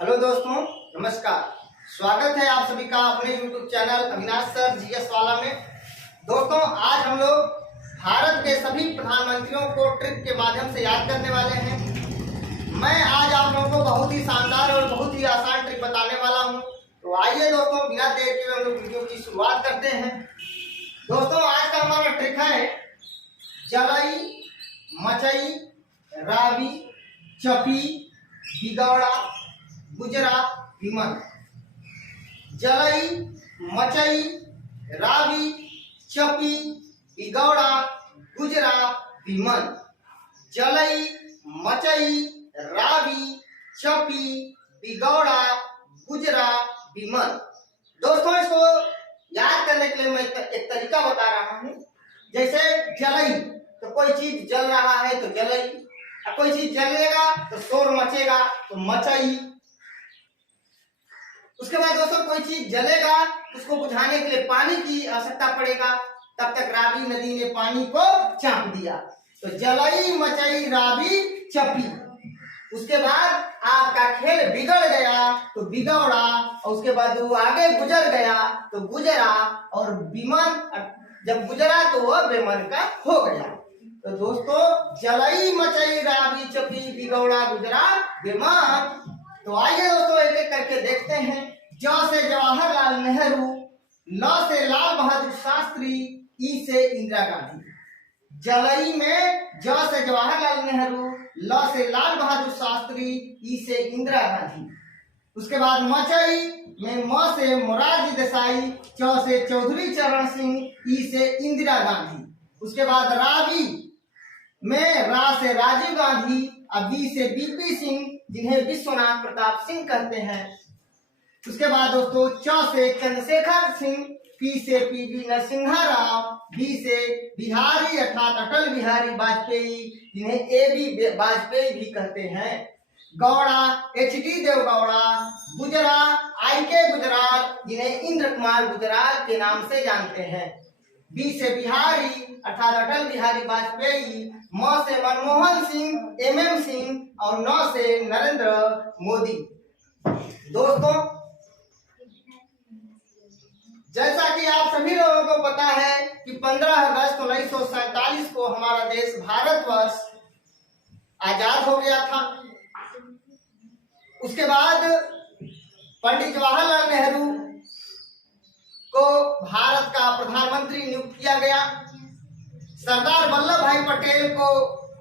Hello दोस्तों, नमस्कार। स्वागत है आप सभी का अपने YouTube channel Avinash sir GS वाला में। दोस्तों, आज हम लोग भारत के सभी प्रधानमंत्रियों को ट्रिक के माध्यम से याद करने वाले हैं। मैं आज आप लोगों को बहुत ही शानदार और बहुत ही आसान ट्रिक बताने वाला हूं। तो आइए दोस्तों, बिना देर के हम लोग वीडियो की शुरुआत करते हैं। दोस्तों, आज का हमारा ट्रिक है जलई, मचई, रावी, चपी, बिगौड़ा, गुजरा, विमन। जलई, मचई, रावी, चपी, बिगौड़ा, गुजरा, विमन। जलई, मचई, रावी, चपी, बिगौड़ा, गुजरा, विमन। दोस्तों, इसको याद करने के लिए मैं एक तरीका बता रहा हूँ। जैसे जलई, तो कोई चीज जल रहा है तो जलई, कोई चीज जलेगा तो शोर मचेगा तो मचई। उसके बाद दोस्तों, कोई चीज जलेगा उसको बुझाने के लिए पानी की आवश्यकता पड़ेगा, तब तक रावी नदी ने पानी को चाप दिया। तो जलई, मचई, रावी, चपी। उसके बाद आपका खेल बिगड़ गया तो बिगौड़ा, और उसके बाद वो आगे गुजर गया तो गुजरा, और विमन जब गुजरा तो वह बेमन का हो गया। तो दोस्तों, जलई, मचई, रावी, चपी, बिगौड़ा, गुजरा, विमन। तो आइए दोस्तों, एक एक करके देखते हैं। ज से जवाहरलाल नेहरू, ल से लाल बहादुर शास्त्री, ई से इंदिरा गांधी। जलई में ज से जवाहरलाल नेहरू, ल से लाल बहादुर शास्त्री, ई से इंदिरा गांधी। उसके बाद मचई में म से मोरारजी देसाई, च से चौधरी चरण सिंह, ई से इंदिरा गांधी। उसके बाद रावी में रा से राजीव गांधी, और बी से बीपी सिंह, जिन्हें विश्वनाथ प्रताप सिंह कहते हैं। उसके बाद दोस्तों, च से चंद्रशेखर सिंह, पी से पीवी नरसिम्हा राव, बी से बिहारी अर्थात अटल बिहारी वाजपेयी, जिन्हें ए.बी. वाजपेयी भी कहते हैं। गौड़ा, एच.डी. देवगौड़ा। गुजरा, आई.के. गुजराल, जिन्हें इंद्र कुमार गुजराल के नाम से जानते हैं। बी से बिहारी अर्थात अटल बिहारी वाजपेयी। म से मनमोहन सिंह, एम.एम. सिंह, और न से नरेंद्र मोदी। दोस्तों, जैसा कि आप सभी लोगों को पता है कि 15 अगस्त 1947 को हमारा देश भारतवर्ष आजाद हो गया था। उसके बाद पंडित जवाहरलाल नेहरू को भारत का प्रधानमंत्री नियुक्त किया गया। सरदार वल्लभ भाई पटेल को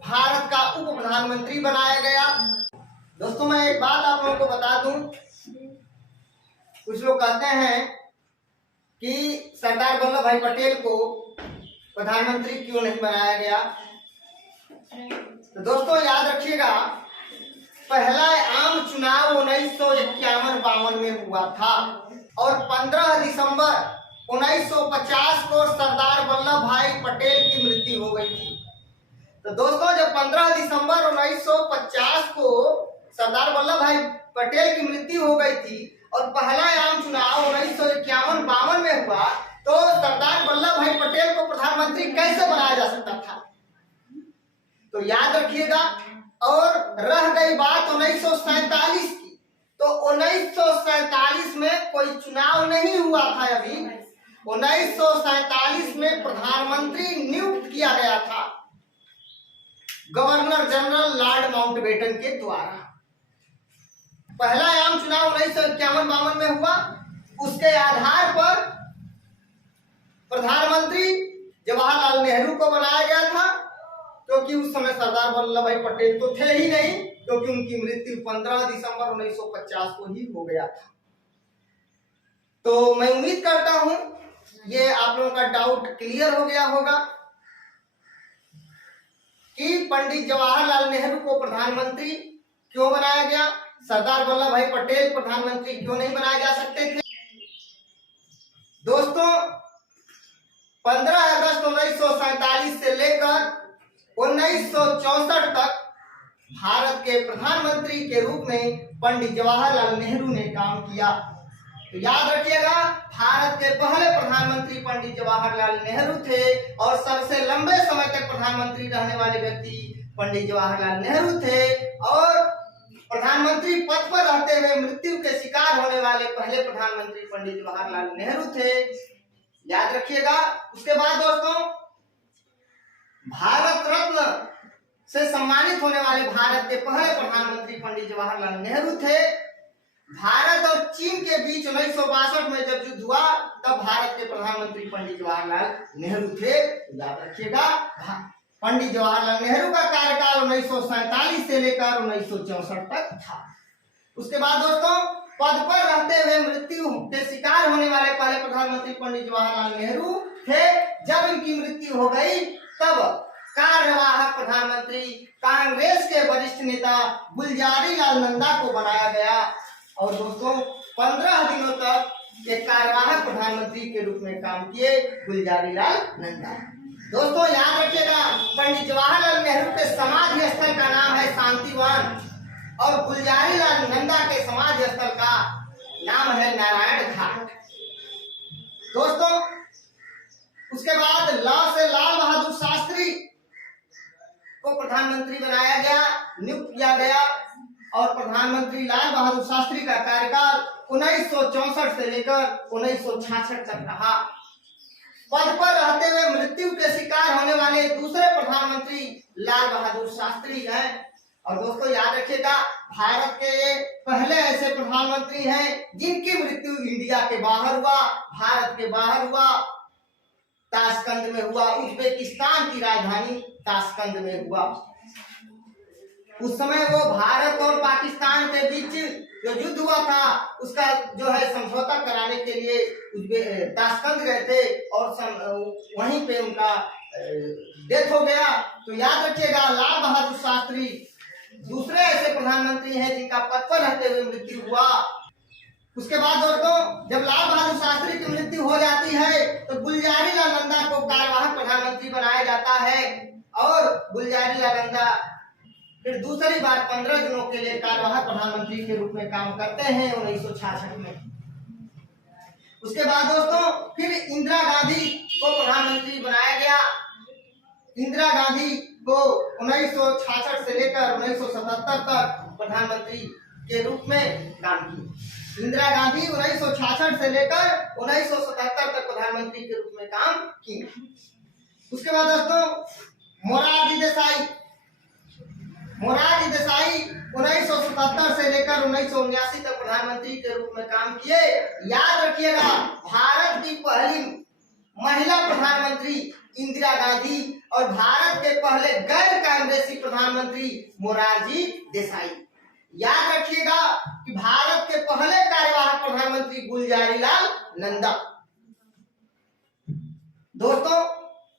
भारत का उप प्रधानमंत्री बनाया गया। दोस्तों, मैं एक बात आप लोगों को बता दूं। कुछ लोग कहते हैं कि सरदार वल्लभ भाई पटेल को प्रधानमंत्री क्यों नहीं बनाया गया। तो दोस्तों, याद रखिएगा, पहला आम चुनाव 1951-52 में हुआ था, और 15 दिसंबर 1950 को सरदार वल्लभ भाई पटेल की मृत्यु हो गई थी। तो दोस्तों, जब 15 दिसंबर 1950 को सरदार वल्लभ भाई पटेल की मृत्यु हो गई थी और पहला आम चुनाव 1951-52 में हुआ, तो सरदार वल्लभ भाई पटेल को प्रधानमंत्री कैसे बनाया जा सकता था। तो याद रखिएगा। और रह गई बात 1947 की, तो 1947 में कोई चुनाव नहीं हुआ था। अभी 1947 में प्रधानमंत्री नियुक्त किया गया था गवर्नर जनरल लॉर्ड माउंटबेटन के द्वारा। पहला आम चुनाव 1951-52 में हुआ। उसके आधार पर प्रधानमंत्री जवाहरलाल नेहरू को बनाया गया था, क्योंकि उस समय सरदार वल्लभ भाई पटेल तो थे ही नहीं, क्योंकि उनकी मृत्यु 15 दिसंबर 1950 को ही हो गया था। तो मैं उम्मीद करता हूं ये आप लोगों का डाउट क्लियर हो गया होगा कि पंडित जवाहरलाल नेहरू को प्रधानमंत्री क्यों बनाया गया, सरदार वल्लभ भाई पटेल प्रधानमंत्री क्यों नहीं बनाए जा सकते थे। दोस्तों, 15 अगस्त 1947 से लेकर 1964 तक भारत के प्रधानमंत्री के रूप में पंडित जवाहरलाल नेहरू ने काम किया। तो याद रखिएगा, भारत के पहले प्रधानमंत्री पंडित जवाहरलाल नेहरू थे, और सबसे लंबे समय तक प्रधानमंत्री रहने वाले व्यक्ति पंडित जवाहरलाल नेहरू थे। और प्रधानमंत्री पद पर रहते हुए मृत्यु के शिकार होने वाले पहले प्रधानमंत्री पंडित जवाहरलाल नेहरू थे, याद रखिएगा। उसके बाद दोस्तों, भारत रत्न से सम्मानित होने वाले भारत के पहले प्रधानमंत्री पंडित जवाहरलाल नेहरू थे। भारत और चीन के बीच 1962 में जब युद्ध हुआ तब भारत के प्रधानमंत्री पंडित जवाहरलाल नेहरू थे, याद रखिएगा। पंडित जवाहरलाल नेहरू का कार्यकाल 1947 से लेकर 1964 तक था। उसके बाद दोस्तों, पद पर रहते हुए मृत्यु के शिकार होने वाले पहले प्रधानमंत्री पंडित जवाहरलाल नेहरू थे। जब इनकी मृत्यु हो गई तब कार्यवाहक प्रधानमंत्री कांग्रेस के वरिष्ठ नेता गुलजारीलाल नंदा को बनाया गया और दोस्तों 15 दिनों तक एक कार्यवाहक प्रधानमंत्री के रूप में काम किए गुलजारीलाल नंदा। दोस्तों याद रखिएगा, पंडित जवाहरलाल नेहरू के समाधि स्थल का नाम है शांतिवन और गुलजारीलाल नंदा के समाधि स्थल का नाम है नारायण घाट। दोस्तों उसके बाद लाल बहादुर शास्त्री को प्रधानमंत्री बनाया गया, नियुक्त किया गया और प्रधानमंत्री लाल बहादुर शास्त्री का कार्यकाल 1964 से लेकर 1966 तक रहा। पद पर रहते हुए मृत्यु के शिकार होने वाले दूसरे प्रधानमंत्री लाल बहादुर शास्त्री हैं। और दोस्तों याद रखिएगा, भारत के ये पहले ऐसे प्रधानमंत्री हैं जिनकी मृत्यु इंडिया के बाहर हुआ, भारत के बाहर हुआ, ताशकंद में हुआ, उज्बेकिस्तान की राजधानी ताशकंद में हुआ। उस समय वो भारत और पाकिस्तान के बीच जो युद्ध हुआ था उसका जो है समझौता कराने के लिए ताशकंद गए थे और वहीं पे उनका डेथ हो गया। तो याद रखिएगा, लाल बहादुर शास्त्री दूसरे ऐसे प्रधानमंत्री हैं जिनका पद पर रहते हुए मृत्यु हुआ। उसके बाद दोस्तों, जब लाल बहादुर शास्त्री की मृत्यु हो जाती है तो गुलजारीलाल नंदा को कार्यवाहक प्रधानमंत्री बनाया जाता है और गुलजारीलाल नंदा फिर दूसरी बार 15 दिनों के लिए कार्यवाहक प्रधानमंत्री के रूप में काम करते हैं 1966 में। उसके बाद दोस्तों फिर इंदिरा गांधी को प्रधानमंत्री बनाया गया। इंदिरा गांधी को 1966 से लेकर 1977 तक प्रधानमंत्री के रूप में काम किया। इंदिरा गांधी 1966 से लेकर 1977 तक प्रधानमंत्री के रूप में काम किए। उसके बाद दोस्तों मोरारजी देसाई 1977 से लेकर 1979 तक प्रधानमंत्री के रूप में काम किए। याद रखिएगा, भारत की पहली महिला प्रधानमंत्री इंदिरा गांधी और भारत के पहले गैर कांग्रेसी प्रधानमंत्री मोरारजी देसाई। याद रखिएगा कि भारत के पहले कार्यवाहक प्रधानमंत्री गुलजारीलाल नंदा। दोस्तों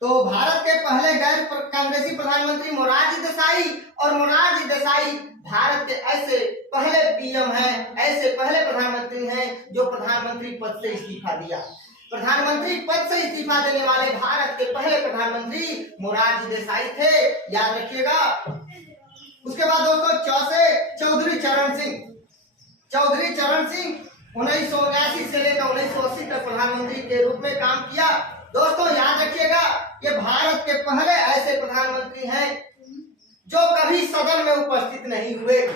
तो भारत के पहले गैर कांग्रेसी प्रधानमंत्री मोरारजी देसाई और मोरारजी देसाई भारत के ऐसे पहले पीएम हैं, ऐसे पहले प्रधानमंत्री हैं जो प्रधानमंत्री पद से इस्तीफा दिया। प्रधानमंत्री पद से इस्तीफा देने वाले भारत के पहले प्रधानमंत्री मोरारजी देसाई थे, याद रखिएगा। उसके बाद दोस्तों चौधरी चरण सिंह 1979 से लेकर 1980 तक प्रधानमंत्री के रूप में काम किया। दोस्तों याद रखिएगा, ये भारत के पहले ऐसे प्रधानमंत्री हैं जो कभी सदन में उपस्थित नहीं हुए।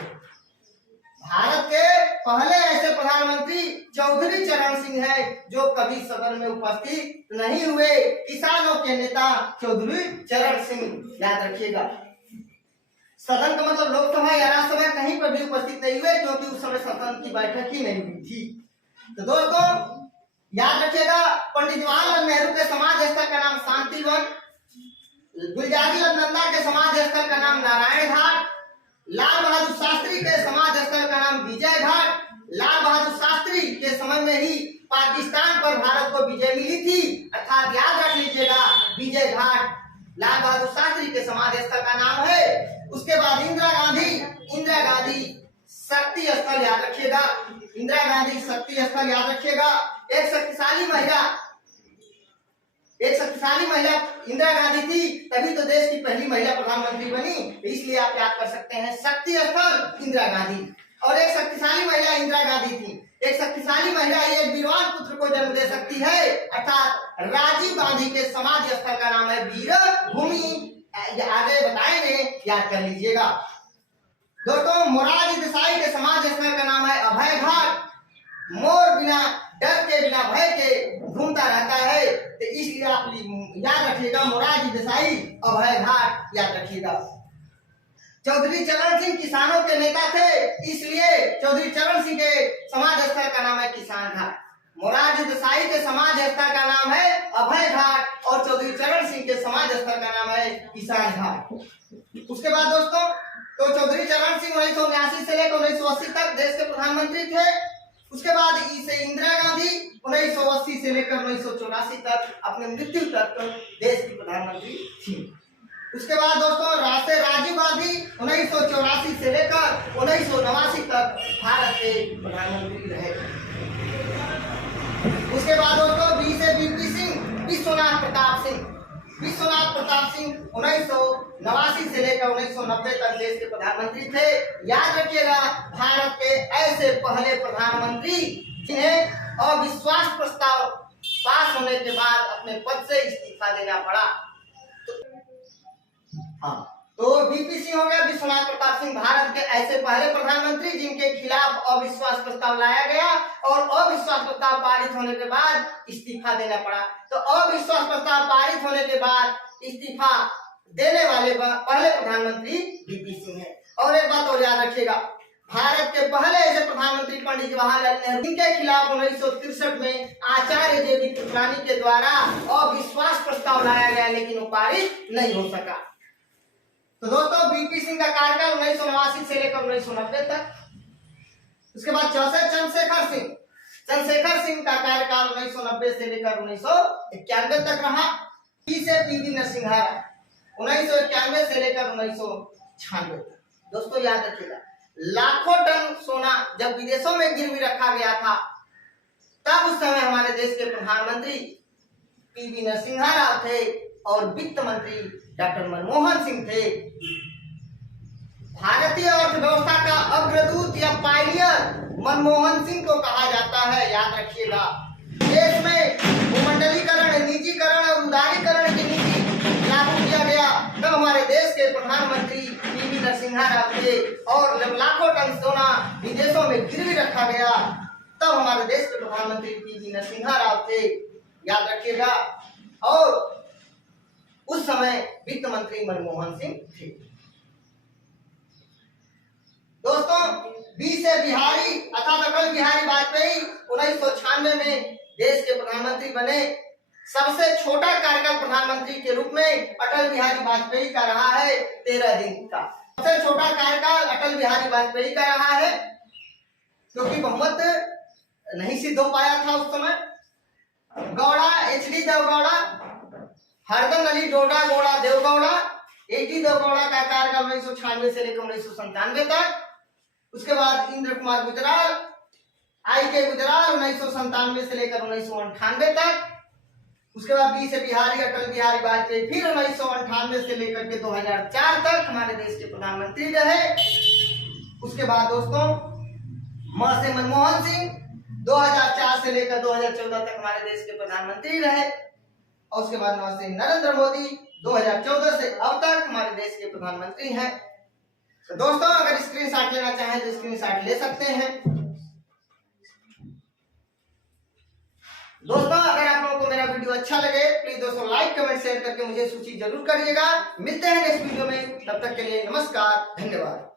भारत के पहले ऐसे प्रधानमंत्री चौधरी चरण सिंह हैं जो कभी सदन में उपस्थित नहीं हुए। किसानों के नेता चौधरी चरण सिंह, याद रखिएगा। सदन का मतलब लोकसभा या राज्यसभा कहीं पर भी उपस्थित नहीं हुए क्योंकि उस समय सदन की बैठक ही नहीं हुई थी। तो दोस्तों याद रखिएगा, पंडित जवाहरलाल नेहरू के समाधि स्थल का नाम शांतिवन, गुलजारीलाल नंदा के समाधि स्थल का नाम नारायण घाट, लाल बहादुर शास्त्री के समाधि स्थल का नाम विजय घाट। लाल बहादुर शास्त्री के समय में ही पाकिस्तान पर भारत को विजय मिली थी, अर्थात याद रख लीजिएगा विजय घाट लाल बहादुर शास्त्री के समाधि स्थल का नाम है। उसके बाद इंदिरा गांधी शक्ति स्थल, याद रखिएगा। इंदिरा गांधी शक्ति स्थल, याद रखिएगा। एक शक्तिशाली महिला इंदिरा गांधी थी, तभी तो देश की पहली महिला प्रधानमंत्री बनी, इसलिए आप याद कर सकते हैं शक्ति स्थल इंदिरा गांधी। और एक शक्तिशाली महिला इंदिरा गांधी थी। एक शक्तिशाली महिला एक वीरवान पुत्र को जन्म दे सकती है, अर्थात राजीव गांधी के समाधि स्थल का नाम है वीर भूमि। आगे बताएंगे, याद कर लीजिएगा। दोस्तों मोरारजी देसाई के समाज स्थल का नाम है अभय घाट। मोर बिना डर के, बिना भय के घूमता रहता है, तो इसलिए आप याद रखिएगा मोरारजी देसाई अभय घाट याद रखिएगा। चौधरी चरण सिंह किसानों के नेता थे, इसलिए चौधरी चरण सिंह के समाज स्थल का नाम है किसान घाट। मोरारजी देसाई के समाज स्थल का नाम है अभय घाट और चौधरी चरण सिंह के समाज स्थल का नाम है किसान घाट। उसके बाद दोस्तों, तो चौधरी चरण सिंह 1979 से लेकर 1980 तक देश के प्रधानमंत्री थे। उसके बाद इसे इंदिरा गांधी 1980 से लेकर 1984 तक अपने मृत्यु तक देश की प्रधानमंत्री थी। उसके बाद दोस्तों राजीव गांधी 1984 से लेकर 1989 तक भारत के प्रधानमंत्री रहे। उसके बाद दोस्तों बी से वीपी सिंह विश्वनाथ प्रताप सिंह 1989 से लेकर 1990 तक देश के प्रधानमंत्री थे। याद रखिएगा भारत के ऐसे पहले प्रधानमंत्री जिन्हें अविश्वास प्रस्ताव पास होने के बाद अपने पद से इस्तीफा देना पड़ा। हाँ, तो वीपी सिंह हो गया, विश्वनाथ प्रताप सिंह भारत के ऐसे पहले प्रधानमंत्री जिनके खिलाफ अविश्वास प्रस्ताव लाया गया और अविश्वास प्रस्ताव पारित होने के बाद इस्तीफा देना पड़ा। तो अविश्वास प्रस्ताव पारित होने के बाद इस्तीफा देने वाले पहले प्रधानमंत्री वीपी सिंह है। और एक बात और याद रखिएगा, भारत के पहले ऐसे प्रधानमंत्री पंडित जवाहरलाल नेहरू के खिलाफ 1963 में आचार्य देवी कृपलानी के द्वारा अविश्वास प्रस्ताव लाया गया, लेकिन वो पारित नहीं हो सका। तो दोस्तों वीपी सिंह का कार्यकाल 1989 से लेकर 1990 तक। उसके बाद चंद्रशेखर सिंह का कार्यकाल 1990 से लेकर 1991 तक रहा। पी से पीवी नरसिम्हा 1991 से लेकर 1996 तक। दोस्तों याद रखिएगा, लाखों टन सोना जब विदेशों में गिरवी रखा गया था, तब उस समय हमारे देश के प्रधानमंत्री पीवी नरसिम्हा राव थे और वित्त मंत्री डॉक्टर मनमोहन सिंह थे। भारतीय अर्थव्यवस्था का अग्रदूत या पायनियर मनमोहन सिंह को कहा जाता है। याद रखिएगा, देश में भूमंडलीकरण, निजीकरण और उदारीकरण की नीति लागू किया गया, तब हमारे देश के प्रधानमंत्री पीवी नरसिम्हा राव थे। और जब लाखों टन सोना विदेशों में गिरवी रखा गया, तब हमारे देश के प्रधानमंत्री पीवी नरसिम्हा राव थे। याद रखिएगा, और उस समय वित्त मंत्री मनमोहन सिंह थे। दोस्तों बी से बिहारी अर्थात अटल बिहारी वाजपेयी 1996 में देश के प्रधानमंत्री बने। सबसे छोटा कार्यकाल प्रधानमंत्री के रूप में अटल बिहारी वाजपेयी का रहा है 13 दिन का। सबसे छोटा कार्यकाल अटल बिहारी वाजपेयी का रहा है, क्योंकि बहुमत नहीं सिद्ध हो पाया था उस समय। गौड़ा एचडी देवगौड़ा, हरदन अली डोडा गौड़ा देवगौड़ा, एटी देवगौड़ा का कार्यकाल 1996 से लेकर 1997 तक। उसके बाद इंद्र कुमार गुजराल, आई के गुजराल 1997 से लेकर 1998 तक। उसके बाद बी से बिहारी अटल बिहारी वाजपेयी फिर 1998 से लेकर के 2004 तक हमारे देश के प्रधानमंत्री रहे। उसके बाद दोस्तों म से मनमोहन सिंह 2004 से लेकर 2014 तक हमारे देश के प्रधानमंत्री रहे। और उसके बाद न से नरेंद्र मोदी 2014 से अब तक हमारे देश के प्रधानमंत्री हैं। तो दोस्तों अगर स्क्रीनशॉट लेना चाहें तो स्क्रीनशॉट ले सकते हैं। दोस्तों अगर आप लोगों को मेरा वीडियो अच्छा लगे, प्लीज दोस्तों लाइक कमेंट शेयर करके मुझे सूची जरूर करिएगा। मिलते हैं नेक्स्ट वीडियो में, तब तक के लिए नमस्कार, धन्यवाद।